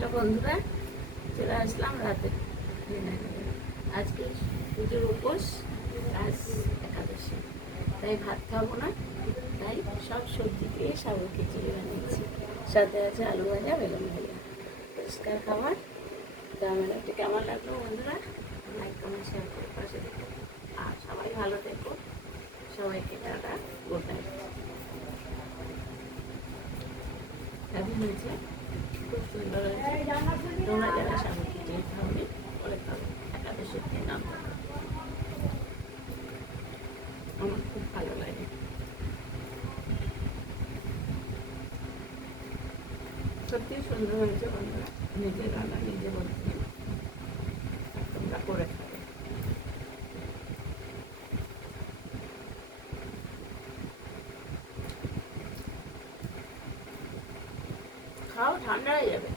Hello বন্ধুরা, চলে আসলাম রাতে ডিনারে। আজকে পুজোর উপোস, আজ একাদশী, তাই ভাত খাবো না। তাই সব সবজি দিয়ে সাবু খিচুড়ি বানিয়েছি। সাথে আছে আলু ভাজা, বেগুন ভাজা, পরিষ্কার খাবার। তো আমার একটু কেমন লাগলো বন্ধুরা, লাইক কমেন্ট শেয়ার করে পাশে দেখো। আর সবাই ভালো থেকো, সবাইকে টাটা, গুড নাইট। হ্যাপি হয়েছে, খুব সুন্দর হয়েছে। তোমরা যারা সাবু খিচুড়ি খাওনি বলে খাবো, একাদশীর দিন নাম আমার খুব ভালো লাগে। সত্যি সুন্দর হয়েছে বন্ধুরা, নিজের রান্না নিজে বলছি, তোমরা করে খাবে। খাও, ঠান্ডা হয়ে যাবে।